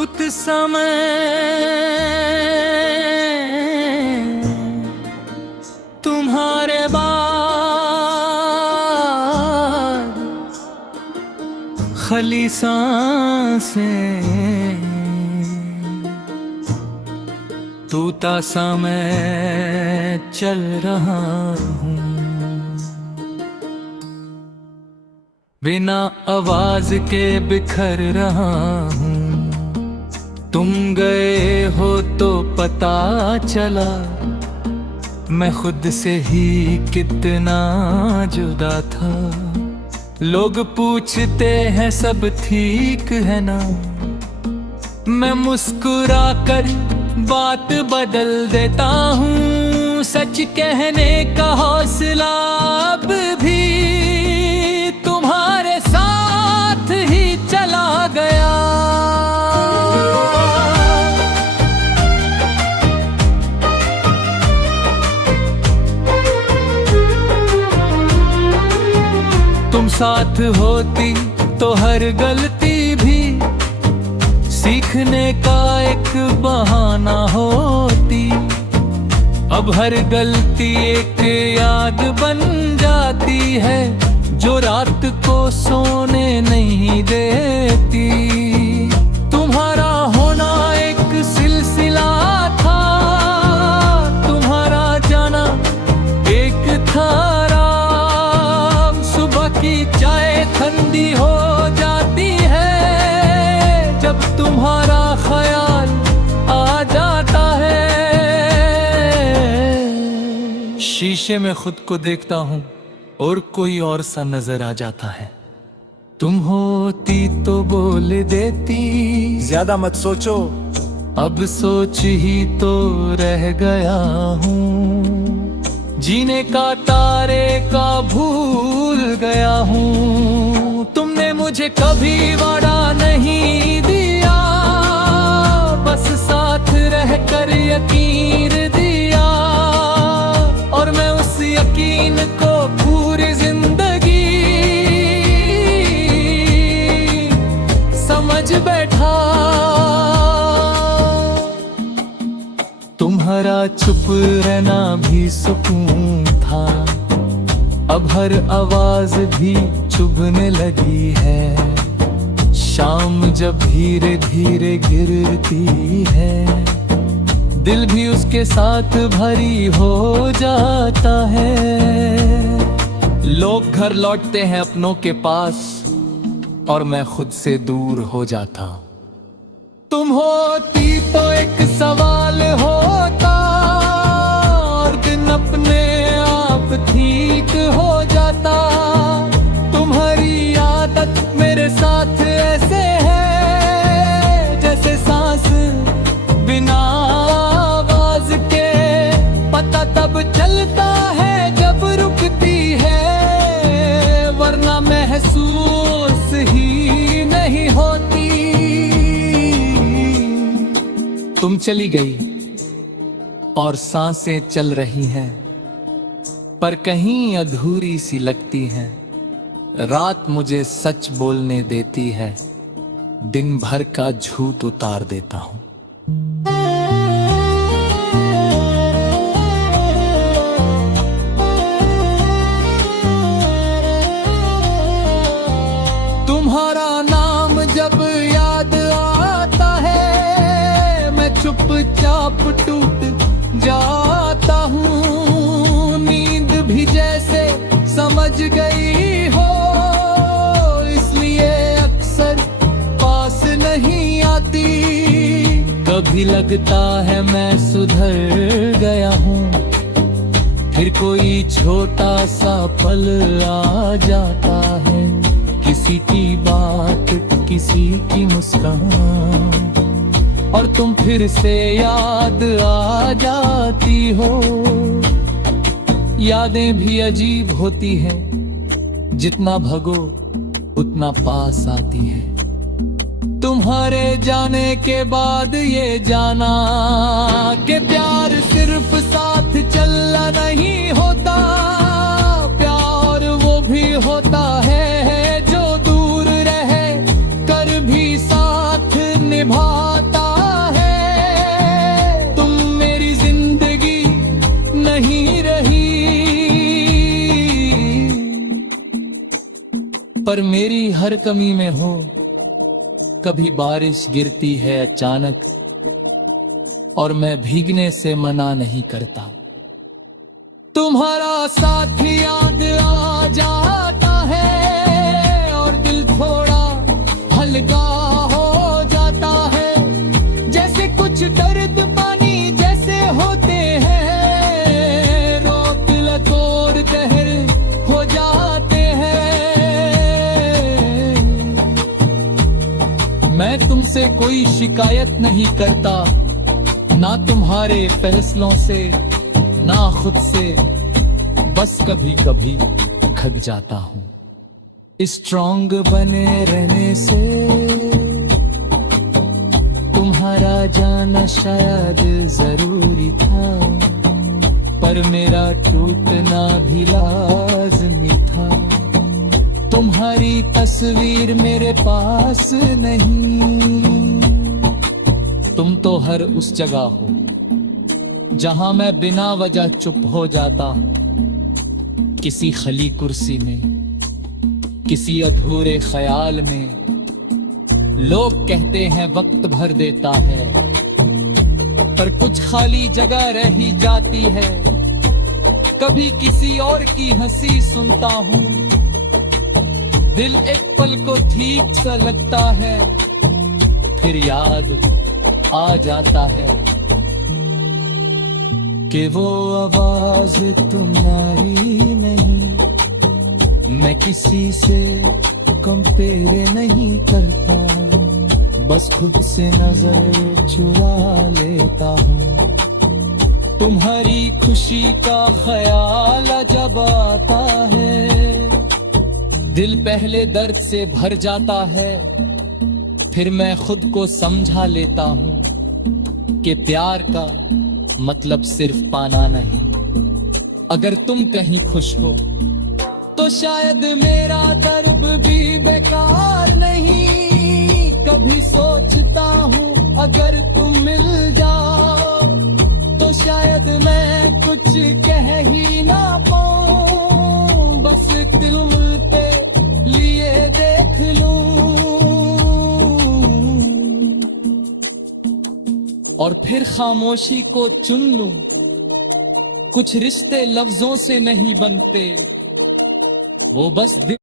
तुत समय तुम्हारे बाद खली सांसें तूता सा मैं चल रहा हूँ, बिना आवाज के बिखर रहा हूँ। तुम गए हो तो पता चला मैं खुद से ही कितना जुदा था। लोग पूछते हैं सब ठीक है ना, मैं मुस्कुरा कर बात बदल देता हूँ। सच कहने का हौसला अब भी तुम्हारे साथ ही चला गया। तुम साथ होती तो हर गलती भी सीखने का एक बहाना होती। अब हर गलती एक याद बन जाती है जो रात को सोने नहीं देती। तुम्हारा होना एक सिलसिला था, तुम्हारा जाना एक था राम। सुबह की चाय ठंडी हो जाती है जब तुम्हारा ख्याल आ जाता है। शीशे में खुद को देखता हूँ और कोई और सा नजर आ जाता है। तुम होती तो बोल देती, ज्यादा मत सोचो, अब सोच ही तो रह गया हूँ। जीने का तारे का भूल गया हूँ। तुमने मुझे कभी वादा नहीं दिया, बस साथ रहकर यकीन दिया। और मैं उस यकीन को पूरी जिंदगी समझ बैठा। तुम्हारा चुप रहना भी सुकून था, अब हर आवाज भी चुभने लगी है। शाम जब धीरे धीरे गिरती है, दिल भी उसके साथ भारी हो जाता है। लोग घर लौटते हैं अपनों के पास और मैं खुद से दूर हो जाता। तुम होती तो एक सवाल होता और दिन अपने आप ठीक हो जाता। तुम्हारी आदत मेरे साथ ऐसे है जैसे सांस बिना आवाज के। पता तब चलता है जब रुकती है, वरना महसूस ही नहीं होती। तुम चली गई और सांसें चल रही हैं, पर कहीं अधूरी सी लगती हैं। रात मुझे सच बोलने देती है, दिन भर का झूठ उतार देता हूँ। तुम्हारा नाम जब याद आता है, मैं चुपचाप टूट जाता हूँ। नींद भी जैसे समझ गई हो, इसलिए अक्सर पास नहीं आती। कभी लगता है मैं सुधर गया हूँ, फिर कोई छोटा सा पल आ जाता है। किसी की बात, किसी की मुस्कान, और तुम फिर से याद आ जाती हो। यादें भी अजीब होती हैं, जितना भगो उतना पास आती है। तुम्हारे जाने के बाद ये जाना कि प्यार सिर्फ साथ चलना नहीं होता, प्यार वो भी होता है जो दूर रहे कर भी साथ निभा पर मेरी हर कमी में हो, कभी बारिश गिरती है अचानक और मैं भीगने से मना नहीं करता। तुम्हारा साथ याद आ जाता है और दिल थोड़ा हल्का हो जाता है, जैसे कुछ दर्द पानी जैसे होते हैं, रोक लतोर कहर हो जाते हैं। मैं तुमसे कोई शिकायत नहीं करता, ना तुम्हारे फैसलों से ना खुद से, बस कभी कभी खग जाता हूं। स्ट्रॉन्ग बने रहने से तुम्हारा जाना शायद जरूरी था, पर मेरा टूटना भी लाज़मी था। तुम्हारी तस्वीर मेरे पास नहीं, तुम तो हर उस जगह हो जहां मैं बिना वजह चुप हो जाता हूं। किसी खली कुर्सी में, किसी अधूरे ख्याल में। लोग कहते हैं वक्त भर देता है, पर कुछ खाली जगह रह ही जाती है। कभी किसी और की हंसी सुनता हूं, दिल एक पल को ठीक सा लगता है, फिर याद आ जाता है कि वो आवाज तुम्हारी नहीं। मैं किसी से कंपेयर नहीं करता, बस खुद से नजर चुरा लेता हूँ। तुम्हारी खुशी का ख्याल जब आता है, दिल पहले दर्द से भर जाता है, फिर मैं खुद को समझा लेता हूँ कि प्यार का मतलब सिर्फ पाना नहीं। अगर तुम कहीं खुश हो तो शायद मेरा दर्द भी बेकार नहीं। कभी सोचता हूँ अगर तुम मिल जाओ तो शायद मैं कुछ कह ही ना पाऊं, बस दिल मिलते लिए देख लूं और फिर खामोशी को चुन लूं। कुछ रिश्ते लफ्जों से नहीं बनते, वो बस दिल